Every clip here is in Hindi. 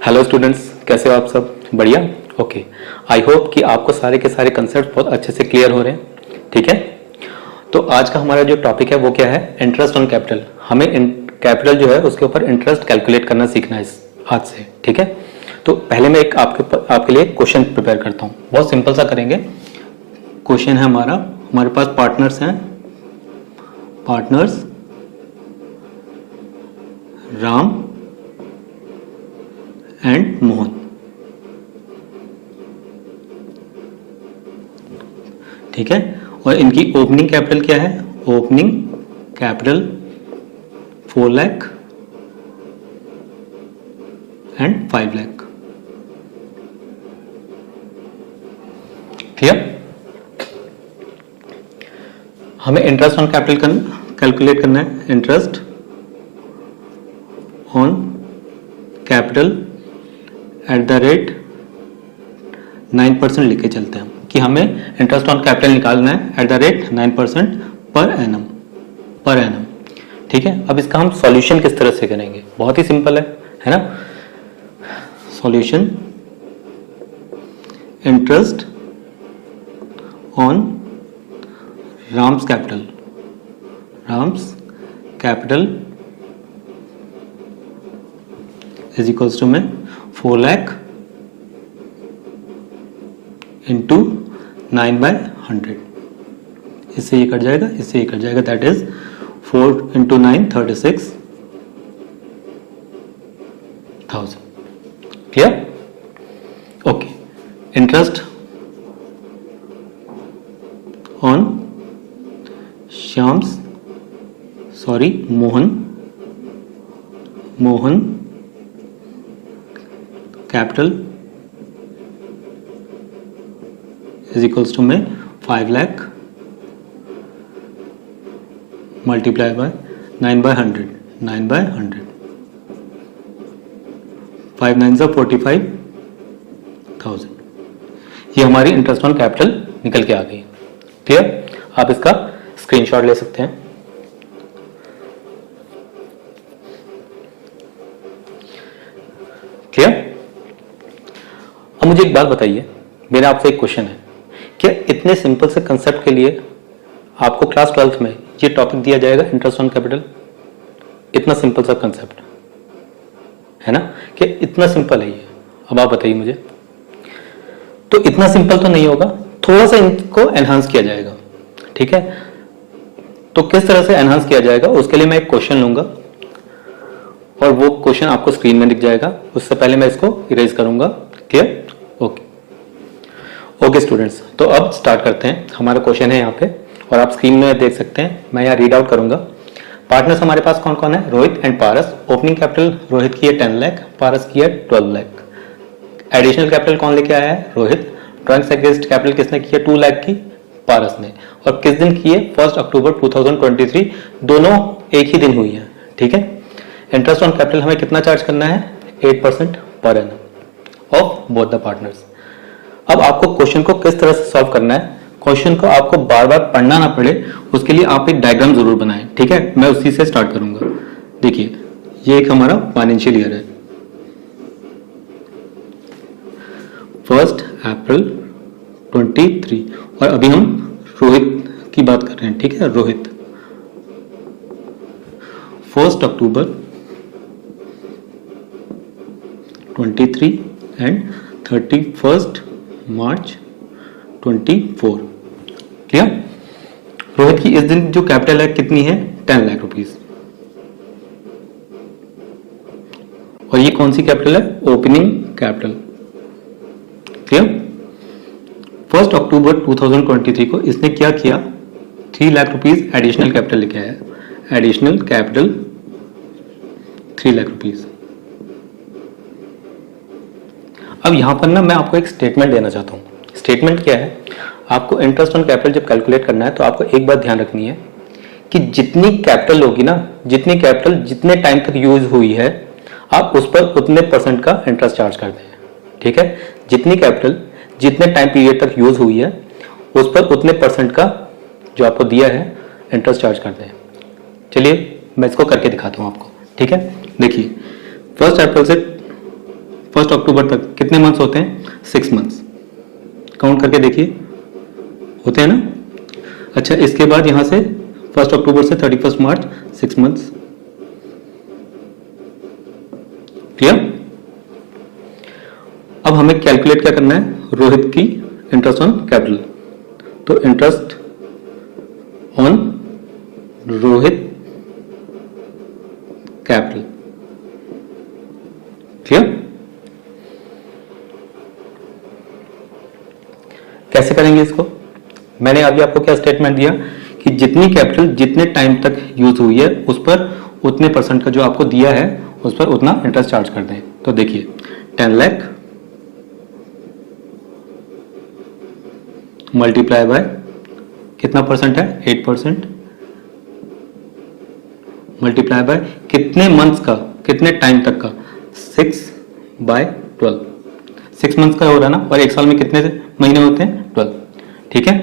हेलो स्टूडेंट्स, कैसे हो आप सब? बढ़िया। ओके, आई होप कि आपको सारे के सारे कंसेप्ट बहुत अच्छे से क्लियर हो रहे हैं। ठीक है, तो आज का हमारा जो टॉपिक है वो क्या है? Interest on capital. हमें कैपिटल जो है उसके ऊपर इंटरेस्ट कैलकुलेट करना सीखना है आज से। ठीक है, तो पहले मैं एक आपके लिए क्वेश्चन प्रिपेयर करता हूँ। बहुत सिंपल सा करेंगे। क्वेश्चन है हमारे पास पार्टनर्स हैं, पार्टनर्स राम एंड मोहन। ठीक है, और इनकी ओपनिंग कैपिटल क्या है? Opening capital 4 lakh and 5 lakh. Clear? हमें इंटरेस्ट ऑन कैपिटल कैलकुलेट करना है। Interest on capital at the rate 9% लिख के चलते हैं कि हमें इंटरेस्ट ऑन कैपिटल निकालना है at the rate 9% per annum. ठीक है, अब इसका हम सॉल्यूशन किस तरह से करेंगे? बहुत ही सिंपल है ना? Solution interest on Ram's capital is equals to में 4 लाख इंटू 9/100। इससे ये कट जाएगा, इससे ये कट जाएगा, that is 4 into 9 36,000। Clear? Okay, interest on Mohan capital is equals to में 5 लाख मल्टीप्लाई बाय 9/100। 5 9 45,000। ये हमारी इंटरेस्ट ऑन कैपिटल निकल के आ गई। क्लियर? आप इसका स्क्रीनशॉट ले सकते हैं। क्लियर? अब मुझे एक बात बताइए, मेरा आपसे एक क्वेश्चन है, क्या इतने सिंपल से कंसेप्ट के लिए आपको क्लास 12th में ये टॉपिक दिया जाएगा, इंटरेस्ट ऑन कैपिटल? इतना सिंपल सा कंसेप्ट है ना? कि इतना सिंपल है ये। अब आप बताइए मुझे, तो इतना सिंपल तो नहीं होगा, थोड़ा सा इनको एनहांस किया जाएगा। ठीक है, तो किस तरह से एनहांस किया जाएगा उसके लिए मैं एक क्वेश्चन लूंगा और वो क्वेश्चन आपको स्क्रीन में दिख जाएगा। उससे पहले मैं इसको इरेज करूंगा। क्लियर? ओके स्टूडेंट्स, तो अब स्टार्ट करते हैं। हमारा क्वेश्चन है यहाँ पे और आप स्क्रीन में देख सकते हैं। मैं यहाँ रीड आउट करूंगा। पार्टनर्स हमारे पास कौन कौन है? Rohit and Paras. Opening capital Rohit की है 10 लाख, पारस की है 12 लाख। एडिशनल कैपिटल कौन लेके आया है? रोहित। ड्रॉइंग्स अगेंस्ट कैपिटल किसने की है? 2 लाख की, पारस ने। और किस दिन की है? 1 अक्टूबर 2023। दोनों एक ही दिन हुई है। ठीक है, इंटरेस्ट ऑन कैपिटल हमें कितना चार्ज करना है? 8% per annum of both the partners. अब आपको क्वेश्चन को किस तरह से सॉल्व करना है, क्वेश्चन को आपको बार बार पढ़ना ना पड़े उसके लिए आप एक डायग्राम जरूर बनाएं। ठीक है, मैं उसी से स्टार्ट करूंगा। देखिए, ये एक हमारा फाइनेंशियल ईयर है, 1 अप्रैल 23, और अभी हम रोहित की बात कर रहे हैं। ठीक है, रोहित 1 अक्टूबर 23 एंड 31 मार्च 24। क्लियर? रोहित की इस दिन जो कैपिटल है कितनी है? 10 लाख रुपीस। और ये कौन सी कैपिटल है? Opening capital. क्लियर? 1 अक्टूबर 2023 को इसने क्या किया? 3 लाख रुपीस एडिशनल कैपिटल लेके आया। Additional capital 3 lakh rupees. अब यहां पर ना मैं आपको एक स्टेटमेंट देना चाहता हूं। स्टेटमेंट क्या है? आपको इंटरेस्ट ऑन कैपिटल जब कैलकुलेट करना है तो आपको एक बात ध्यान रखनी है कि जितनी कैपिटल होगी ना, जितनी कैपिटल जितने टाइम तक यूज हुई है, आप उस पर उतने % का इंटरेस्ट चार्ज कर दें। ठीक है, जितनी कैपिटल जितने टाइम पीरियड तक यूज हुई है उस पर उतने % का जो आपको दिया है इंटरेस्ट चार्ज कर दें। चलिए मैं इसको करके दिखाता हूँ आपको। ठीक है, देखिए 1 अप्रैल से 1 अक्टूबर तक कितने मंथ्स होते हैं? 6 मंथ्स। काउंट करके देखिए, होते हैं ना? अच्छा, इसके बाद यहां से 1 अक्टूबर से 31 मार्च 6 मंथ्स। क्लियर? अब हमें कैलकुलेट क्या करना है? रोहित की इंटरेस्ट ऑन कैपिटल। तो interest on Rohit capital. Clear? कैसे करेंगे इसको? मैंने अभी आपको क्या स्टेटमेंट दिया कि जितनी कैपिटल जितने टाइम तक यूज हुई है उस पर उतने परसेंट का जो आपको दिया है उस पर उतना इंटरेस्ट चार्ज कर दें। तो देखिए 10 लाख मल्टीप्लाई बाय कितना परसेंट है? 8%। मल्टीप्लाई बाय कितने मंथ्स का, कितने टाइम तक का? 6/12। 6 मंथ्स का हो रहा है ना, और एक साल में कितने महीने होते हैं? 12। ठीक है,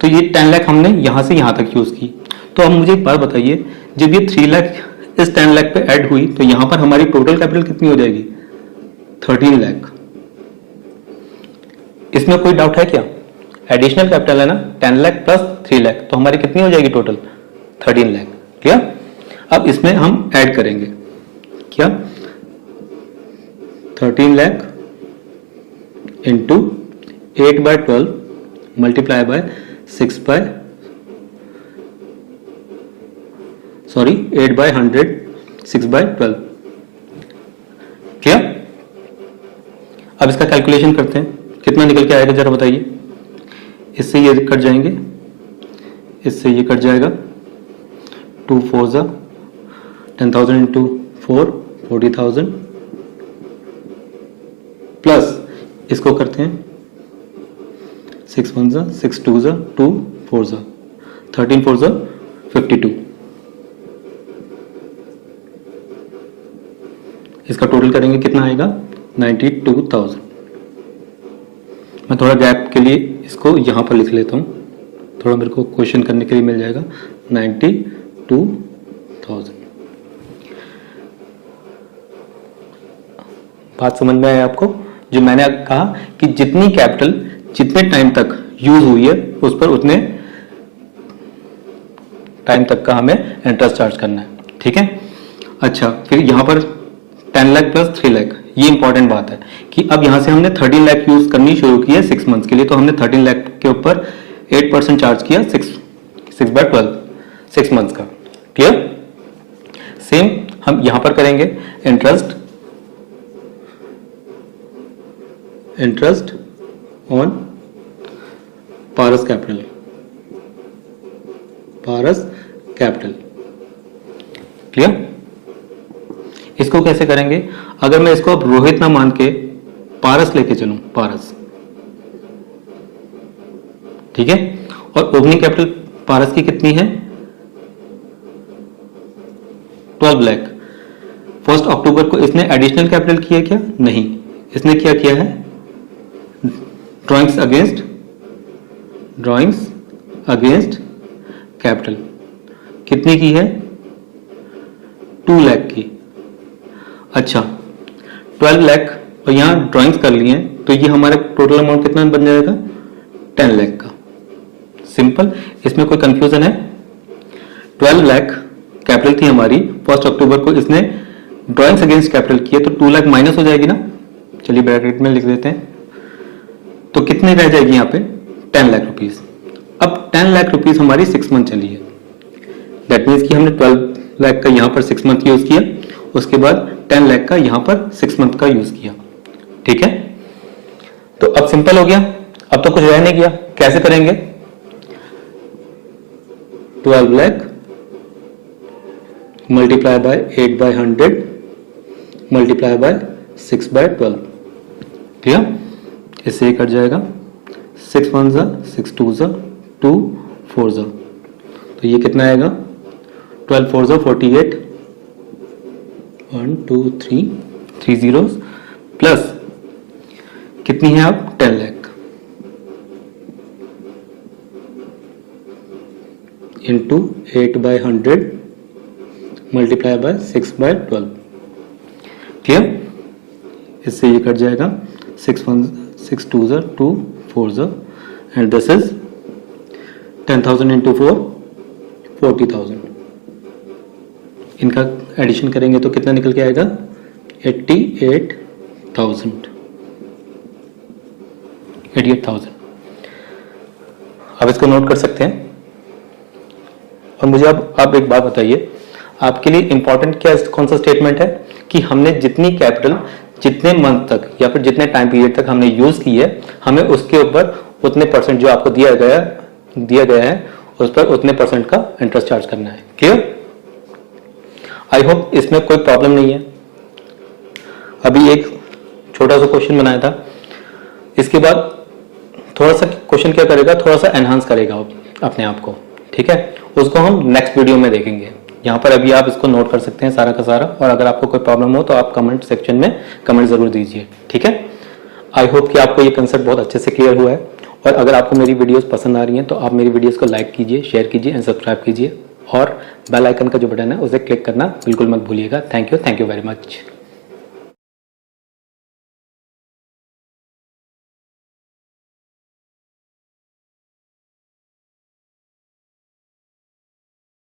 तो ये 10 लाख हमने यहां से यहां तक यूज की। तो अब मुझे एक बात बताइए, जब ये 3 लाख इस 10 लाख पे ऐड हुई तो यहां पर हमारी टोटल कैपिटल कितनी हो जाएगी? 13 लाख। इसमें कोई डाउट है क्या? एडिशनल कैपिटल है ना, 10 लाख प्लस 3 लाख, तो हमारी कितनी हो जाएगी टोटल? 13 लाख। क्लियर? अब इसमें हम ऐड करेंगे क्या? 13 लाख इंटू 8/12 मल्टीप्लाई बाय 8/100 6/12। क्या? अब इसका कैलकुलेशन करते हैं, कितना निकल के आएगा जरा बताइए। इससे ये कट जाएंगे, इससे ये कट जाएगा। 2 4 जा 10,000 इंटू 4 40,000 प्लस इसको करते हैं 6 1 जा 6 2 जा 2 4 जा 13 4 जा 52। इसका टोटल करेंगे कितना आएगा? 92,000। मैं थोड़ा गैप के लिए इसको यहां पर लिख लेता हूं, थोड़ा मेरे को क्वेश्चन करने के लिए मिल जाएगा। 92,000। बात समझ में आया आपको? जो मैंने कहा कि जितनी कैपिटल जितने टाइम तक यूज हुई है उस पर उतने टाइम तक का हमें इंटरेस्ट चार्ज करना है। ठीक है, अच्छा, फिर यहां पर 10 लाख प्लस 3 लाख, ये इंपॉर्टेंट बात है कि अब यहां से हमने 13 लाख यूज करनी शुरू की है 6 मंथ्स के लिए, तो हमने 13 लाख के ऊपर 8% चार्ज किया 6/12 6 मंथ्स का। क्लियर? सेम हम यहां पर करेंगे interest on Paras capital. Clear? इसको कैसे करेंगे? अगर मैं इसको अब रोहित ना मान के पारस लेके चलूं, पारस, ठीक है, और ओपनिंग कैपिटल पारस की कितनी है? 12 लाख। 1 अक्टूबर को इसने एडिशनल कैपिटल किया क्या? नहीं, इसने क्या किया है? ड्रॉइंग्स अगेंस्ट कैपिटल कितनी की है? 2 लाख की। अच्छा, 12 लाख और यहां ड्रॉइंग्स कर लिए तो ये हमारा टोटल अमाउंट कितना बन जाएगा? 10 लाख का। सिंपल, इसमें कोई कंफ्यूजन है? 12 लाख कैपिटल थी हमारी, 1 अक्टूबर को इसने ड्रॉइंग्स अगेंस्ट कैपिटल किए तो 2 लाख माइनस हो जाएगी ना। चलिए ब्रैकेट में लिख देते हैं, तो कितने रह जाएगी यहाँ पे? 10 लाख रुपीज। अब 10 लाख रुपीज हमारी 6 मंथ चली है, दैट मीन्स कि हमने 12 लाख का यहाँ पर 6 मंथ यूज किया, उसके बाद 10 लाख का यहाँ पर 6 मंथ का यूज किया। ठीक है, तो अब सिंपल हो गया, अब तो कुछ रह नहीं गया। कैसे करेंगे? 12 lakh multiply by 8/100 multiply by 6/12। Clear? इससे कट जाएगा 6 1 जा 6 2 जा 2 4 जा, तो ये कितना आएगा? 12 4 जा 48 1 2 3 3 zeros प्लस कितनी है अब? 10 lakh into 8/100 multiply by 6/12। Clear? इससे ये कट जाएगा 6 2 2 4 एंड दिस इज 10,000 इंटू 4 40,000। इनका एडिशन करेंगे तो कितना निकल के आएगा 88,000। अब इसको नोट कर सकते हैं। और मुझे अब आप एक बात बताइए, आपके लिए इंपॉर्टेंट क्या कौन सा स्टेटमेंट है कि हमने जितनी कैपिटल जितने मंथ तक या फिर जितने टाइम पीरियड तक हमने यूज की है, हमें उसके ऊपर उतने परसेंट जो आपको दिया गया है उस पर उतने परसेंट का इंटरेस्ट चार्ज करना है। क्लियर? आई होप इसमें कोई प्रॉब्लम नहीं है। अभी एक छोटा सा क्वेश्चन बनाया था, इसके बाद थोड़ा सा क्वेश्चन क्या करेगा, थोड़ा सा एनहांस करेगा अपने आप को, ठीक है? उसको हम नेक्स्ट वीडियो में देखेंगे। यहाँ पर अभी आप इसको नोट कर सकते हैं सारा का सारा, और अगर आपको कोई प्रॉब्लम हो तो आप कमेंट सेक्शन में कमेंट जरूर दीजिए, ठीक है? आई होप कि आपको ये कंसेप्ट बहुत अच्छे से क्लियर हुआ है। और अगर आपको मेरी वीडियोस पसंद आ रही हैं तो आप मेरी वीडियोस को लाइक कीजिए, शेयर कीजिए एंड सब्सक्राइब कीजिए, और बेल आइकन का जो बटन है उसे क्लिक करना बिल्कुल मत भूलिएगा। Thank you very much.